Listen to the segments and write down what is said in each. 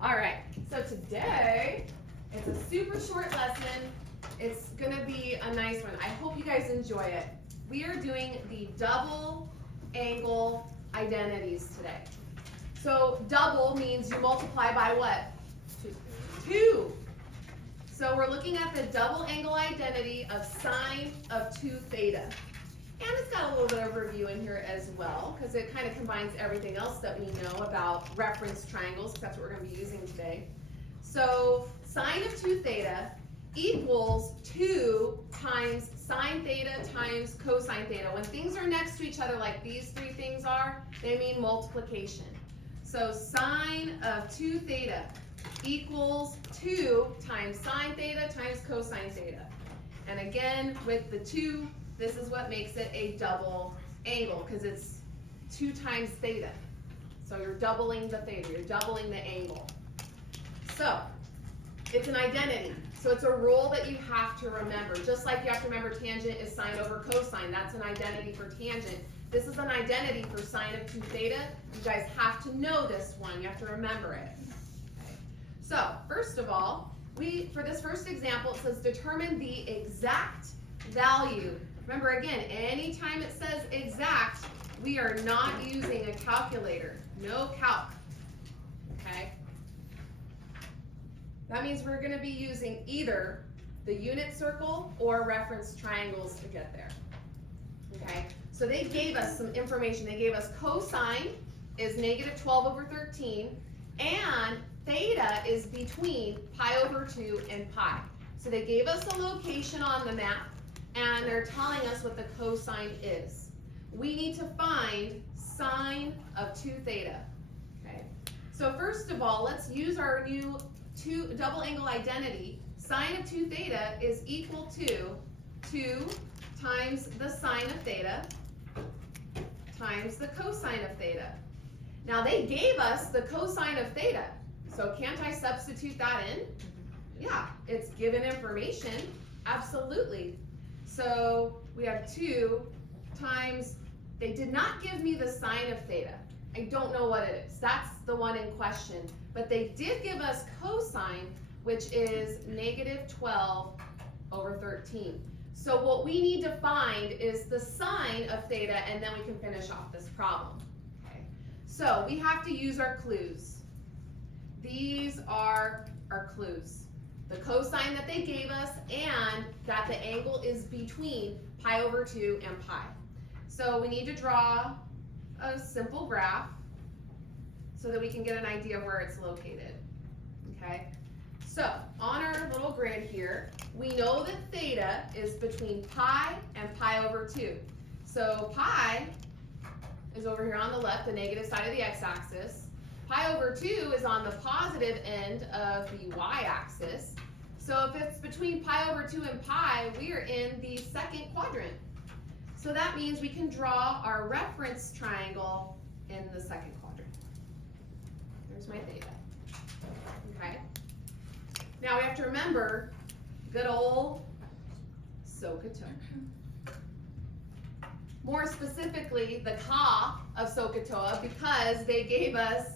All right, so today it's a super short lesson. It's gonna be a nice one. I hope you guys enjoy it. We are doing the double angle identities today. So double means you multiply by what? 2. So we're looking at the double angle identity of sine of 2 theta. And it's got a little bit of review in here as well, because it kind of combines everything else that we know about reference triangles, because that's what we're going to be using today. So sine of 2 theta equals 2 times sine theta times cosine theta. When things are next to each other like these 3 things are, they mean multiplication. So sine of 2 theta equals 2 times sine theta times cosine theta. And again, with the 2, this is what makes it a double angle, because it's 2 times theta. So you're doubling the theta, you're doubling the angle. So it's an identity. So it's a rule that you have to remember. Just like you have to remember tangent is sine over cosine. That's an identity for tangent. This is an identity for sine of 2 theta. You guys have to know this one. You have to remember it. Okay. So first of all, for this first example, it says determine the exact value. Remember again, anytime it says exact, we are not using a calculator. No calc. Okay? That means we're going to be using either the unit circle or reference triangles to get there. Okay? So they gave us some information. They gave us cosine is negative 12 over 13, and theta is between pi over 2 and pi. So they gave us a location on the map, and they're telling us what the cosine is. We need to find sine of 2 theta. Okay. So first of all, let's use our new double angle identity. Sine of 2 theta is equal to 2 times the sine of theta times the cosine of theta. Now they gave us the cosine of theta. So can't I substitute that in? Yeah, it's given information. Absolutely. So we have 2 times, they did not give me the sine of theta. I don't know what it is. That's the one in question. But they did give us cosine, which is negative 12 over 13. So what we need to find is the sine of theta, and then we can finish off this problem. Okay. So we have to use our clues. These are our clues. The cosine that they gave us, and that the angle is between pi over 2 and pi. So we need to draw a simple graph so that we can get an idea of where it's located. Okay? So on our little grid here, we know that theta is between pi and pi over 2. So pi is over here on the left, the negative side of the x-axis. Pi over 2 is on the positive end of the y-axis. So if it's between pi over 2 and pi, we are in the second quadrant. So that means we can draw our reference triangle in the second quadrant. There's my theta. Okay. Now we have to remember good old SOHCAHTOA. More specifically, the ka of SOHCAHTOA, because they gave us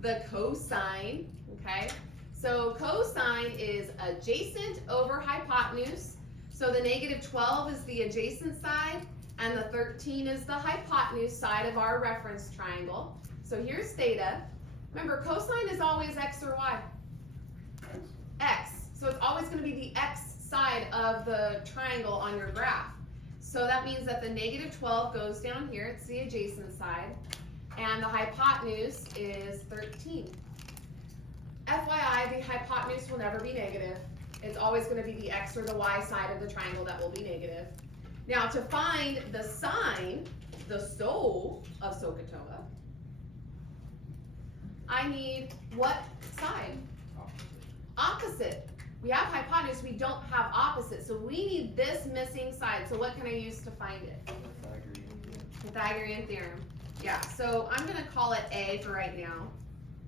the cosine, okay? So cosine is adjacent over hypotenuse. So the negative 12 is the adjacent side, and the 13 is the hypotenuse side of our reference triangle. So here's theta. Remember, cosine is always x or y? X. So it's always going to be the x side of the triangle on your graph. So that means that the negative 12 goes down here. It's the adjacent side. And the hypotenuse is 13. FYI, the hypotenuse will never be negative. It's always going to be the x or the y side of the triangle that will be negative. Now to find the sine, the SO of SOHCAHTOA, I need what side? Opposite. We have hypotenuse, we don't have opposite. So we need this missing side. So what can I use to find it? Pythagorean theorem. Yeah, so I'm going to call it A for right now.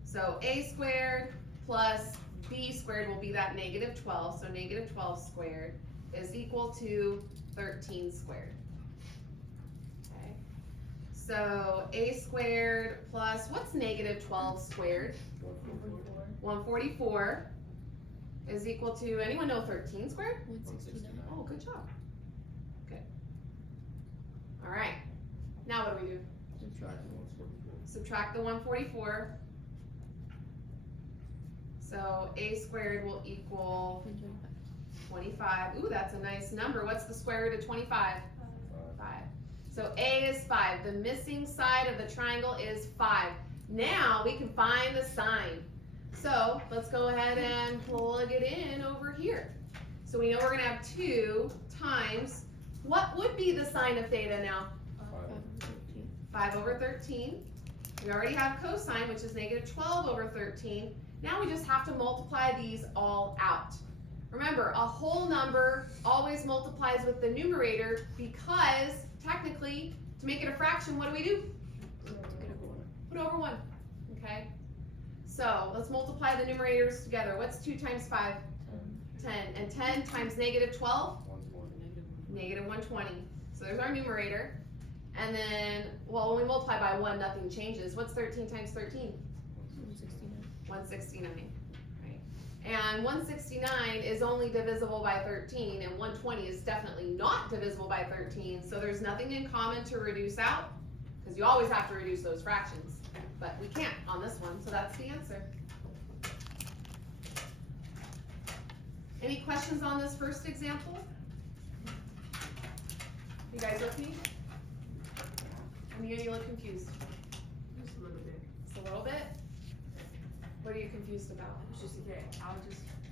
So A squared plus B squared will be that negative 12. So negative 12 squared is equal to 13 squared. Okay. So A squared plus, what's negative 12 squared? 144 is equal to, anyone know 13 squared? 169. Oh, good job. Good. All right. Now what do we do? Subtract the 144. So a squared will equal 25. Ooh, that's a nice number. What's the square root of 25? 5. So a is 5. The missing side of the triangle is 5. Now we can find the sign. So let's go ahead and plug it in over here. So we know we're gonna have 2 times, what would be the sign of theta now? 5 over 13. We already have cosine, which is negative 12 over 13. Now we just have to multiply these all out. Remember, a whole number always multiplies with the numerator because technically, to make it a fraction, what do? Put over 1, okay? So let's multiply the numerators together. What's 2 times 5? 10. And 10 times negative 12? Negative 120. So there's our numerator. And then, well, when we multiply by 1, nothing changes. What's 13 times 13? 169, right? And 169 is only divisible by 13, and 120 is definitely not divisible by 13, so there's nothing in common to reduce out, because you always have to reduce those fractions, but we can't on this one, so that's the answer. Any questions on this first example? You guys with me? You look confused. Just a little bit. Just a little bit? What are you confused about? It's just okay.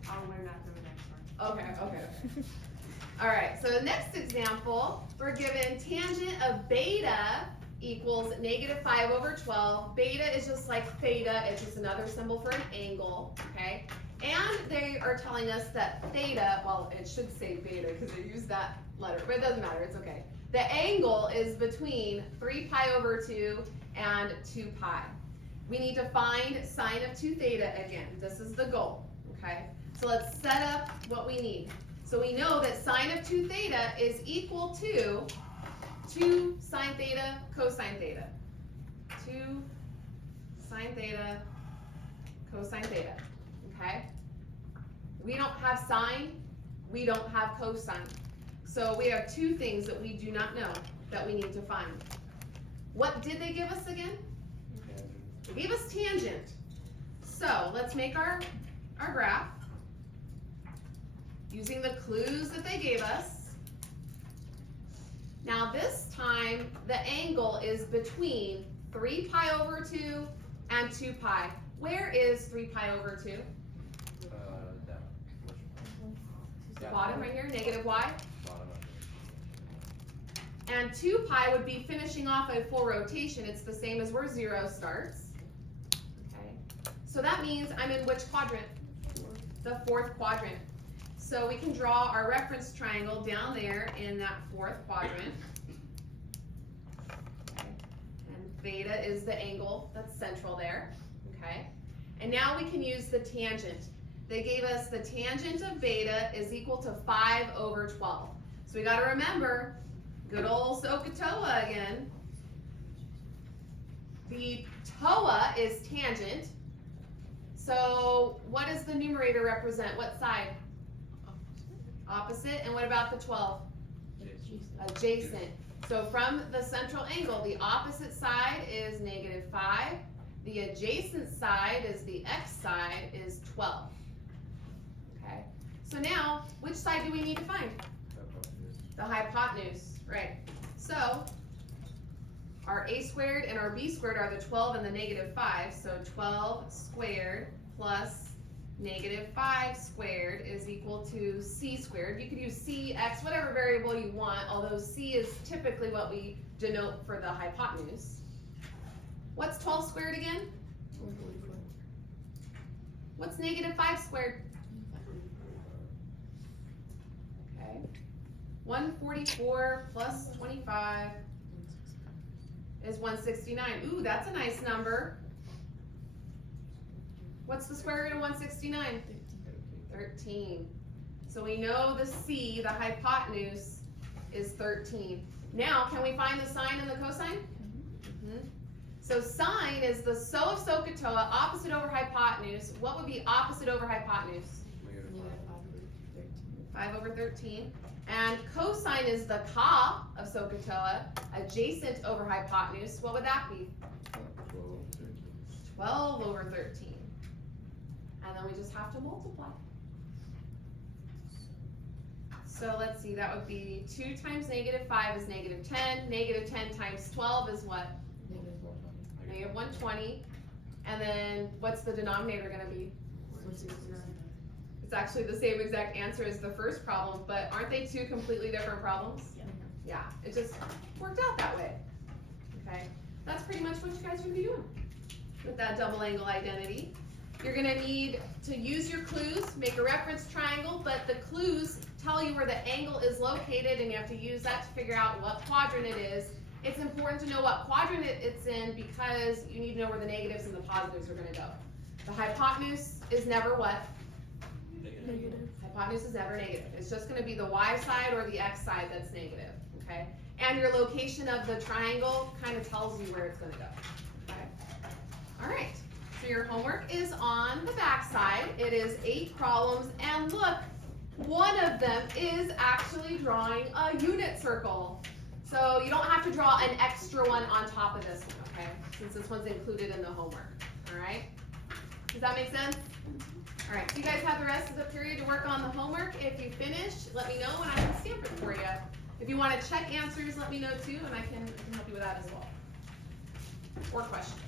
I'll learn after the next one. Okay. All right, so the next example, we're given tangent of beta equals negative 5 over 12. Beta is just like theta, it's just another symbol for an angle, okay? And they are telling us that theta, well, it should say beta because they use that letter, but it doesn't matter, it's okay. The angle is between 3 pi over 2 and 2 pi. We need to find sine of 2 theta again. This is the goal, okay? So let's set up what we need. So we know that sine of 2 theta is equal to 2 sine theta cosine theta. 2 sine theta cosine theta, okay? We don't have sine, we don't have cosine. So we have 2 things that we do not know that we need to find. What did they give us again? They gave us tangent. So let's make our graph using the clues that they gave us. Now this time the angle is between 3 pi over 2 and 2 pi. Where is 3 pi over 2? Bottom right here, negative y. And 2 pi would be finishing off a full rotation. It's the same as where 0 starts. Okay. So that means I'm in which quadrant? The 4th quadrant. So we can draw our reference triangle down there in that 4th quadrant. Okay. And beta is the angle that's central there. Okay. And now we can use the tangent. They gave us the tangent of beta is equal to 5 over 12. So we got to remember, good old SOHCAHTOA again. The TOA is tangent. So what does the numerator represent? What side? Opposite. And what about the 12? Adjacent. So from the central angle, the opposite side is negative 5. The adjacent side is the x side is 12. Okay. So now, which side do we need to find? The hypotenuse, right. So our a squared and our b squared are the 12 and the negative 5. So 12 squared plus negative 5 squared is equal to c squared. You could use c, x, whatever variable you want, although c is typically what we denote for the hypotenuse. What's 12 squared again? 144. What's negative 5 squared? Okay. 144 plus 25 is 169. Ooh, that's a nice number. What's the square root of 169? 13. So we know the c, the hypotenuse, is 13. Now, can we find the sine and the cosine? So sine is the SO of SOHCAHTOA, opposite over hypotenuse. What would be opposite over hypotenuse? -5/13. 5 over 13. And cosine is the ka of SOHCAHTOA, adjacent over hypotenuse. What would that be? 12 over 13. And then we just have to multiply. So let's see, that would be 2 times -5 is -10. -10 times 12 is what? -120. -120. And then what's the denominator gonna be? 469. It's actually the same exact answer as the first problem, but aren't they two completely different problems? Yeah, it just worked out that way. Okay, that's pretty much what you guys are gonna be doing with that double angle identity. You're gonna need to use your clues, make a reference triangle, but the clues tell you where the angle is located and you have to use that to figure out what quadrant it is. It's important to know what quadrant it's in because you need to know where the negatives and the positives are gonna go. The hypotenuse is never what? Negative. Hypotenuse is never negative. It's just gonna be the y side or the x side that's negative, okay? And your location of the triangle kind of tells you where it's gonna go, okay? All right, so your homework is on the back side. It is 8 problems, and look, one of them is actually drawing a unit circle. So you don't have to draw an extra one on top of this one, okay? Since this one's included in the homework, all right? Does that make sense? All right, so you guys have the rest of the period to work on the homework. If you finish, let me know and I can stamp it for you. If you want to check answers, let me know too, and I can help you with that as well. Or questions.